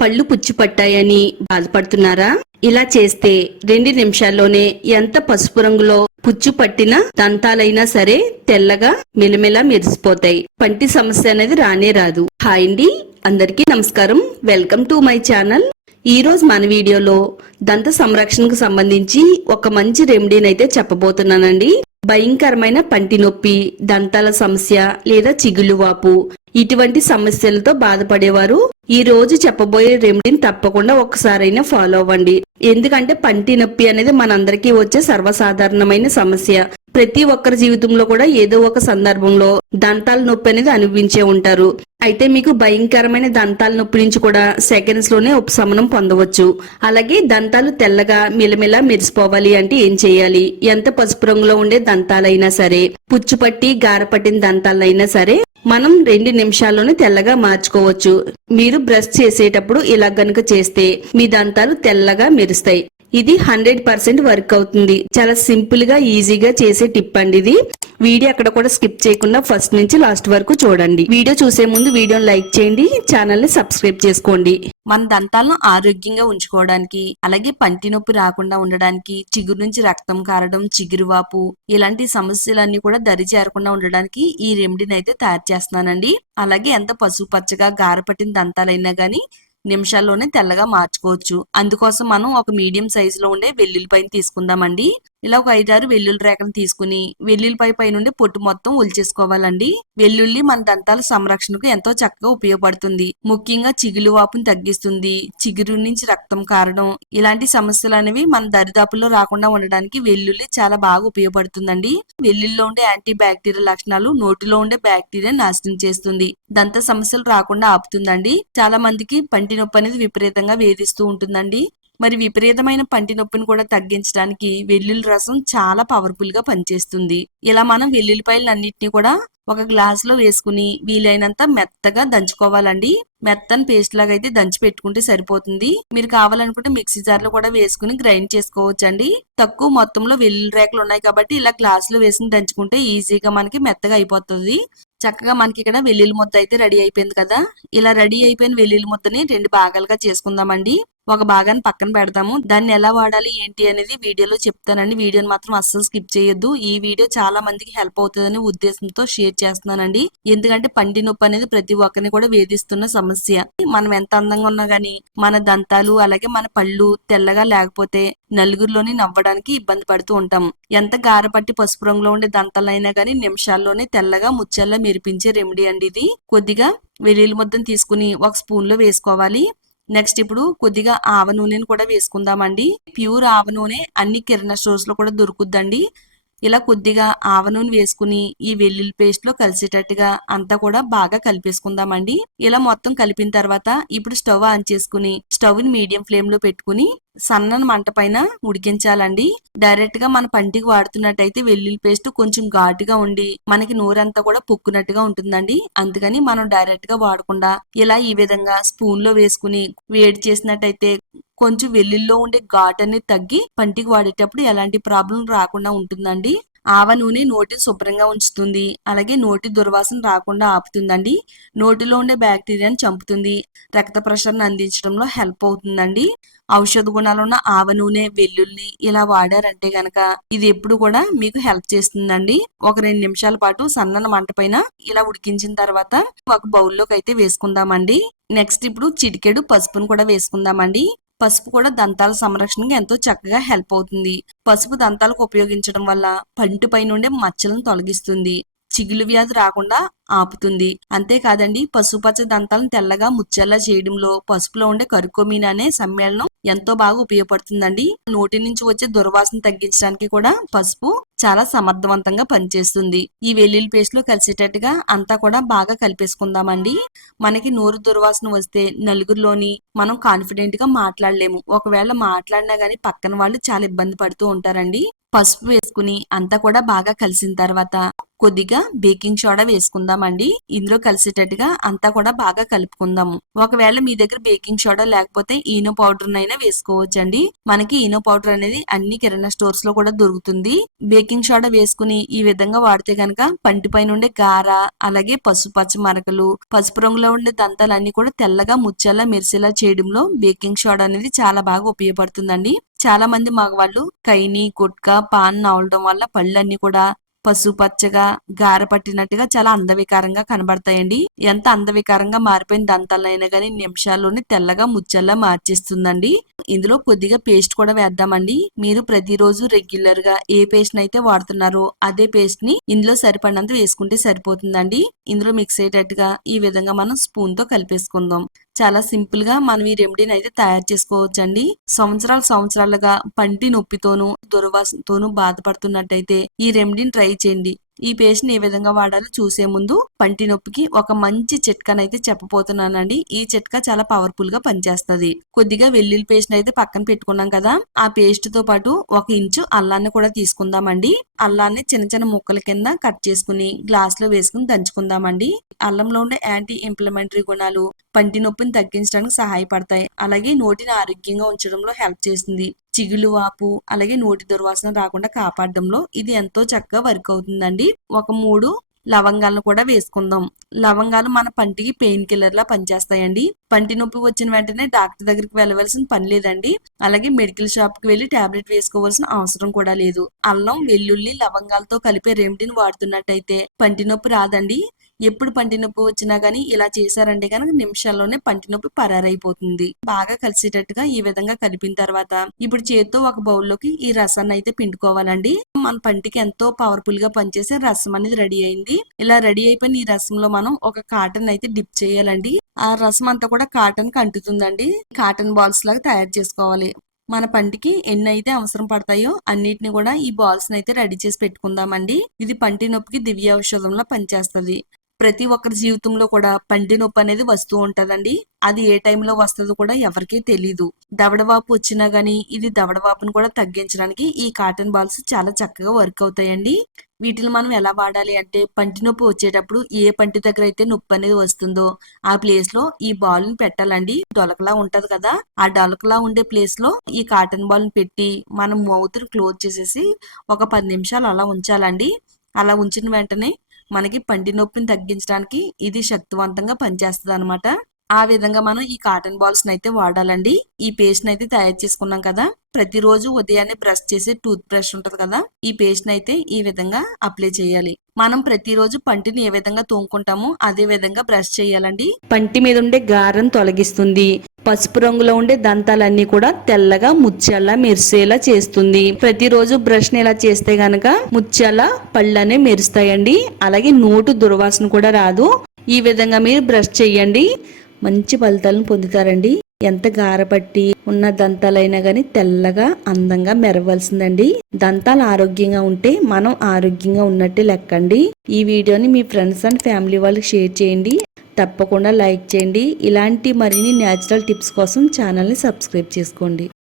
పళ్ళు పుచ్చి పట్టాయని బాధపడుతున్నారా? ఇలా చేస్తే 2 నిమిషాల్లోనే ఎంత పసుపు రంగులో పుచ్చు పట్టిన దంతాలైనా సరే తెల్లగా మెలమెలా మెరిసిపోతాయి. పంటి సమస్య అనేది రానే రాదు. హాయ్ అండి, అందరికీ నమస్కారం. Welcome to my channel. ఈ రోజు మన వీడియోలో దంత సంరక్షణకు సంబంధించి ఒక మంచి రెమెడీని అయితే చెప్పబోతున్నానండి. భయంకరమైన పంటి నొప్పి, దంతాల సమస్య లేదా చిగుళ్ళు వాపు ఇటువంటి సమస్యలతో బాధపడేవారు ఈ రోజు చెప్పబోయే రెమెడీని తప్పకుండా ఒక్కసారైనా ఫాలో అవ్వండి. ఎందుకంటే పంటి నొప్పి అనేది మనందరికీ వచ్చే సర్వసాధారణమైన సమస్య. ప్రతి ఒక్కరి జీవితంలో కూడా ఏదో ఒక సందర్భంలో దంతాల నొప్పి అనేది అనుభవించే ఉంటారు. అయితే మీకు భయంకరమైన దంతాల నొప్పి నుంచి కూడా సెకండ్స్ లోనే ఉపశమనం పొందవచ్చు. అలాగే దంతాలు తెల్లగా మిలమిలా మెరిసిపోవాలి అంటే ఏం చేయాలి? ఎంత పసుపు రంగులో ఉండే దంతాలైనా సరే, పుచ్చుపట్టి గారపట్టిన దంతాలైనా సరే మనం 2 నిమిషాల్లోనే తెల్లగా మార్చుకోవచ్చు. మీరు బ్రష్ చేసేటప్పుడు ఇలా గనుక చేస్తే మీ దంతాలు తెల్లగా మెరుస్తాయి. ఇది 100% వర్క్ అవుతుంది. చాలా సింపుల్ గా ఈజీగా చేసే టిప్ అండి ఇది. వీడియో అక్కడ కూడా స్కిప్ చేయకుండా ఫస్ట్ నుంచి లాస్ట్ వరకు చూడండి. వీడియో చూసే ముందు వీడియోని లైక్ చేయండి, ఛానల్ ని సబ్స్క్రైబ్ చేసుకోండి. మన దంతాలను ఆరోగ్యంగా ఉంచుకోవడానికి, అలాగే పంటి నొప్పి రాకుండా ఉండడానికి, చిగురు నుంచి రక్తం కారడం, చిగురువాపు ఇలాంటి సమస్యలన్నీ కూడా దరి చేరకుండా ఉండడానికి ఈ రెమెడీని అయితే తయారు చేస్తున్నానండి. అలాగే ఎంత పసుపు పచ్చగా గారపట్టిన దంతాలైనా గానీ నిమిషాల్లోనే తెల్లగా మార్చుకోవచ్చు. అందుకోసం మనం ఒక మీడియం సైజు లో ఉండే వెల్లుల్లిపాయని తీసుకుందామండి. ఇలా ఒక 5-6 వెల్లుల్లి రేఖను తీసుకుని వెల్లుల్లిపాయ పై నుండి పొట్టు మొత్తం ఒలిచేసుకోవాలండి. వెల్లుల్లి మన దంతాల సంరక్షణకు ఎంతో చక్కగా ఉపయోగపడుతుంది. ముఖ్యంగా చిగులు వాపును తగ్గిస్తుంది. చిగురు నుంచి రక్తం కారడం ఇలాంటి సమస్యలు అనేవి మన దరిదాపుల్లో రాకుండా ఉండడానికి వెల్లుల్లి చాలా బాగా ఉపయోగపడుతుందండి. వెల్లుల్లిలో ఉండే యాంటీ బ్యాక్టీరియల్ లక్షణాలు నోటిలో ఉండే బ్యాక్టీరియా నాశనం చేస్తుంది. దంత సమస్యలు రాకుండా ఆపుతుందండి. చాలా మందికి పంటి నొప్పి అనేది విపరీతంగా వేధిస్తూ ఉంటుందండి. మరి విపరీతమైన పంటి నొప్పిని కూడా తగ్గించడానికి వెల్లుల్లి రసం చాలా పవర్ఫుల్ గా పనిచేస్తుంది. ఇలా మనం వెల్లుల్లిపాయలు అన్నిటిని కూడా ఒక గ్లాస్ లో వేసుకుని వీలైనంత మెత్తగా దంచుకోవాలండి. మెత్తని పేస్ట్ లాగా అయితే దంచి పెట్టుకుంటే సరిపోతుంది. మీరు కావాలనుకుంటే మిక్సీ జార్ లో కూడా వేసుకుని గ్రైండ్ చేసుకోవచ్చండి. తక్కువ మొత్తంలో వెల్లుల్లి రేఖలు ఉన్నాయి కాబట్టి ఇలా గ్లాస్ లో వేసుకుని దంచుకుంటే ఈజీగా మనకి మెత్తగా అయిపోతుంది. చక్కగా మనకి ఇక్కడ వెల్లుల్లి ముద్ద అయితే రెడీ అయిపోయింది కదా. ఇలా రెడీ అయిపోయిన వెల్లుల్లి ముద్దని 2 భాగాలుగా చేసుకుందామండి. ఒక భాగాన్ని పక్కన పెడదాము. దాన్ని ఎలా వాడాలి ఏంటి అనేది వీడియోలో చెప్తానండి. వీడియోని మాత్రం అస్సలు స్కిప్ చేయొద్దు. ఈ వీడియో చాలా మందికి హెల్ప్ అవుతుందనే ఉద్దేశంతో షేర్ చేస్తున్నానండి. ఎందుకంటే పంటి నొప్పి అనేది ప్రతి ఒక్కరిని కూడా వేధిస్తున్న సమస్య. మనం ఎంత అందంగా ఉన్నా గానీ మన దంతాలు అలాగే మన పళ్ళు తెల్లగా లేకపోతే నలుగురిలోని నవ్వడానికి ఇబ్బంది పడుతూ ఉంటాం. ఎంత గారపట్టి పసుపు రంగులో ఉండే దంతాలైనా గానీ నిమిషాల్లోనే తెల్లగా ముచ్చెల్లా మెరిపించే రెమెడీ అండి ఇది. కొద్దిగా వెల్లుల్లి ముద్దను తీసుకుని ఒక స్పూన్ లో వేసుకోవాలి. నెక్స్ట్ ఇప్పుడు కొద్దిగా ఆవ నూనెను కూడా వేసుకుందామండి. ప్యూర్ ఆవ నూనె అన్ని కిరాణా స్టోర్స్ లో కూడా దొరుకుద్దండి. ఇలా కొద్దిగా ఆవ నూనె వేసుకుని ఈ వెల్లుల్లి పేస్ట్ లో కలిసేటట్టుగా అంతా కూడా బాగా కలిపేసుకుందామండి. ఇలా మొత్తం కలిపిన తర్వాత ఇప్పుడు స్టవ్ ఆన్ చేసుకుని స్టవ్ ని మీడియం ఫ్లేమ్ లో పెట్టుకుని సన్నని మంట పైన ఉడికించాలండి. డైరెక్ట్ గా మన పంటికి వాడుతున్నట్టయితే వెల్లుల్లి పేస్ట్ కొంచెం ఘాటుగా ఉండి మనకి నోరంతా కూడా పొక్కునట్టుగా ఉంటుందండి. అందుకని మనం డైరెక్ట్ గా వాడకుండా ఇలా ఈ విధంగా స్పూన్ లో వేసుకుని వేడి చేసినట్టయితే కొంచెం వెల్లుల్లో ఉండే ఘాట్ అనేది తగ్గి పంటికి వాడేటప్పుడు ఎలాంటి ప్రాబ్లం రాకుండా ఉంటుందండి. ఆవ నూనె నోటిని శుభ్రంగా ఉంచుతుంది. అలాగే నోటి దుర్వాసన రాకుండా ఆపుతుందండి. నోటిలో ఉండే బ్యాక్టీరియాని చంపుతుంది. రక్త ప్రసరణ అందించడంలో హెల్ప్ అవుతుందండి. ఔషధ గుణాలు ఉన్న ఆవ నూనె వెల్లుల్ని ఇలా వాడారంటే గనక ఇది ఎప్పుడు కూడా మీకు హెల్ప్ చేస్తుందండి. ఒక 2 నిమిషాల పాటు సన్నని మంట పైన ఇలా ఉడికించిన తర్వాత ఒక బౌల్లోకి అయితే వేసుకుందామండి. నెక్స్ట్ ఇప్పుడు చిటికెడు పసుపును కూడా వేసుకుందామండి. పసుపు కూడా దంతాల సంరక్షణకు ఎంతో చక్కగా హెల్ప్ అవుతుంది. పసుపు దంతాలకు ఉపయోగించడం వల్ల పంటిపై నుండి మచ్చలను తొలగిస్తుంది. చిగులు వ్యాధి రాకుండా ఆపుతుంది. అంతేకాదండి పసుపచ్చ దంతాలను తెల్లగా ముచ్చెల్లా చేయడంలో పసుపులో ఉండే కర్కుమిన్ అనే సమ్మేళనం ఎంతో బాగా ఉపయోగపడుతుందండి. నోటి నుంచి వచ్చే దుర్వాసన తగ్గించడానికి కూడా పసుపు చాలా సమర్థవంతంగా పనిచేస్తుంది. ఈ వెల్లుల్లి పేస్ట్ లో కలిసేటట్టుగా అంతా కూడా బాగా కలిపేసుకుందామండి. మనకి నోరు దుర్వాసన వస్తే నలుగురిలోని మనం కాన్ఫిడెంట్ గా మాట్లాడలేము. ఒకవేళ మాట్లాడినా గానీ పక్కన వాళ్ళు చాలా ఇబ్బంది పడుతూ ఉంటారండి. పసుపు వేసుకుని అంతా కూడా బాగా కలిసిన తర్వాత కొద్దిగా బేకింగ్ సోడా వేసుకుందాం. కలుపుకుందామండి. ఇందులో కలిసేటట్టుగా అంతా కూడా బాగా కలుపుకుందాము. ఒకవేళ మీ దగ్గర బేకింగ్ సోడా లేకపోతే ఈనో పౌడర్ నైనా వేసుకోవచ్చండి. మనకి ఈనో పౌడర్ అనేది అన్ని కిరాణా స్టోర్స్ లో కూడా దొరుకుతుంది. బేకింగ్ సోడా వేసుకుని ఈ విధంగా వాడితే గనక పంటి పైన ఉండే గార, అలాగే పసుపచ్చ మరకలు, పసుపు రంగులో ఉండే దంతాలన్నీ కూడా తెల్లగా ముచ్చేలా మెరిసేలా చేయడంలో బేకింగ్ సోడా అనేది చాలా బాగా ఉపయోగపడుతుందండి. చాలా మంది మగవాళ్ళు కైని, గుట్కా, పాన్ నవలడం వల్ల పళ్ళన్నీ కూడా పసుపచ్చగా గార పట్టినట్టుగా చాలా అందవికారంగా కనబడతాయండి. ఎంత అందవికారంగా మారిపోయిన దంతాలైనా గానీ నిమిషాల్లోనే తెల్లగా ముచ్చెల్లా మార్చేస్తుందండి. ఇందులో కొద్దిగా పేస్ట్ కూడా వేద్దామండి. మీరు ప్రతిరోజు రెగ్యులర్ గా ఏ పేస్ట్ అయితే వాడుతున్నారో అదే పేస్ట్ ని ఇందులో సరిపడినంత వేసుకుంటే సరిపోతుందండి. ఇందులో మిక్స్ అయ్యేటట్టుగా ఈ విధంగా మనం స్పూన్ తో కలిపేసుకుందాం. చాలా సింపుల్ గా మనం ఈ రెమెడీని అయితే తయారు చేసుకోవచ్చండి. సంవత్సరాలుగా పంటి నొప్పితోనూ దుర్వాసనతోనూ బాధపడుతున్నట్టయితే ఈ రెమెడీని ట్రై చేయండి. ఈ పేస్ట్ ని ఏ విధంగా వాడాలో చూసే ముందు పంటి నొప్పికి ఒక మంచి చిట్కానైతే చెప్పబోతున్నానండి. ఈ చిట్కా చాలా పవర్ఫుల్ గా పనిచేస్తది. కొద్దిగా వెల్లుల్లి పేస్ట్ అయితే పక్కన పెట్టుకున్నాం కదా, ఆ పేస్ట్ తో పాటు 1 ఇంచు అల్లాన్ని కూడా తీసుకుందామండి. అల్లాన్ని చిన్న చిన్న ముక్కల కింద కట్ చేసుకుని గ్లాస్ లో వేసుకుని దంచుకుందామండి. అల్లంలో ఉండే యాంటీ ఇంప్లమెంటరీ గుణాలు పంటి నొప్పిని తగ్గించడానికి సహాయపడతాయి. అలాగే నోటిని ఆరోగ్యంగా ఉంచడంలో హెల్ప్ చేస్తుంది. చిగులు వాపు, అలాగే నోటి దుర్వాసన రాకుండా కాపాడడంలో ఇది ఎంతో చక్కగా వర్క్ అవుతుందండి. ఒక 3 లవంగాలను కూడా వేసుకుందాం. లవంగాలు మన పంటికి పెయిన్ కిల్లర్ లా పనిచేస్తాయండి. పంటి నొప్పి వచ్చిన వెంటనే డాక్టర్ దగ్గరికి వెళ్ళవలసిన పని లేదండి. అలాగే మెడికల్ షాప్ కి వెళ్లి టాబ్లెట్ వేసుకోవాల్సిన అవసరం కూడా లేదు. అల్లం, వెల్లుల్లి, లవంగాలతో కలిపే రెమెడీని వాడుతున్నట్టయితే పంటి నొప్పి రాదండి. ఎప్పుడు పంటి నొప్పి వచ్చినా గానీ ఇలా చేశారంటే కనుక నిమిషాల్లోనే పంటి నొప్పి పరారైపోతుంది. బాగా కలిసేటట్టుగా ఈ విధంగా కలిపిన తర్వాత ఇప్పుడు చేత్తో ఒక బౌల్లోకి ఈ రసాన్ని అయితే పిండుకోవాలండి. మన పంటికి ఎంతో పవర్ఫుల్ గా పనిచేసే రసం అనేది రెడీ అయింది. ఇలా రెడీ అయిపోయిన ఈ రసంలో మనం ఒక కాటన్ అయితే డిప్ చేయాలండి. ఆ రసం అంతా కూడా కాటన్ కి అంటుతుందండి. కాటన్ బాల్స్ లాగా తయారు చేసుకోవాలి. మన పంటికి ఎన్ని అయితే అవసరం పడతాయో అన్నిటిని కూడా ఈ బాల్స్ అయితే రెడీ చేసి పెట్టుకుందామండి. ఇది పంటి నొప్పికి దివ్య ఔషధంలో పనిచేస్తది. ప్రతి ఒక్కరి జీవితంలో కూడా పంటి నొప్పి అనేది వస్తూ ఉంటదండి. అది ఏ టైంలో వస్తుందో కూడా ఎవరికీ తెలీదు. దవడవాపు వచ్చినా గానీ ఇది దవడవాపును కూడా తగ్గించడానికి ఈ కాటన్ బాల్స్ చాలా చక్కగా వర్క్ అవుతాయండి. వీటిని మనం ఎలా వాడాలి అంటే పంటి నొప్పి వచ్చేటప్పుడు ఏ పంటి దగ్గర అయితే నొప్పి అనేది వస్తుందో ఆ ప్లేస్ లో ఈ బాల్ ని పెట్టాలండి. డొలకలా ఉంటది కదా, ఆ డొలకలా ఉండే ప్లేస్ లో ఈ కాటన్ బాల్ ని పెట్టి మనం మౌత్ ని క్లోజ్ చేసేసి ఒక 10 నిమిషాలు అలా ఉంచాలండి. అలా ఉంచిన వెంటనే మనకి పంటి నొప్పిని తగ్గించడానికి ఇది శక్తివంతంగా పనిచేస్తుంది అనమాట. ఆ విధంగా మనం ఈ కాటన్ బాల్స్ అయితే వాడాలండి. ఈ పేస్ట్ అయితే తయారు చేసుకున్నాం కదా, ప్రతిరోజు ఉదయాన్నే బ్రష్ చేసే టూత్ బ్రష్ ఉంటది కదా, ఈ పేస్ట్ అయితే ఈ విధంగా అప్లై చేయాలి. మనం ప్రతిరోజు పంటిని ఏ విధంగా తోముకుంటామో అదే విధంగా బ్రష్ చేయాలండి. పంటి మీద ఉండే గారం తొలగిస్తుంది. పసుపు రంగులో ఉండే దంతాలన్నీ కూడా తెల్లగా ముత్యాల మెరిసేలా చేస్తుంది. ప్రతిరోజు బ్రష్ ని ఇలా చేస్తే గనక ముత్యాల పళ్ళనే మెరుస్తాయండి. అలాగే నోటు దుర్వాసన కూడా రాదు. ఈ విధంగా మీరు బ్రష్ చేయండి, మంచి ఫలితాలను పొందుతారండి. ఎంత గారపట్టి ఉన్న దంతాలైనా గానీ తెల్లగా అందంగా మెరవలసిందండి. దంతాలు ఆరోగ్యంగా ఉంటే మనం ఆరోగ్యంగా ఉన్నట్టే లెక్కండి. ఈ వీడియోని మీ ఫ్రెండ్స్ అండ్ ఫ్యామిలీ వాళ్ళకి షేర్ చేయండి. తప్పకుండా లైక్ చేయండి. ఇలాంటి మరిన్ని న్యాచురల్ టిప్స్ కోసం ఛానల్ని సబ్స్క్రైబ్ చేసుకోండి.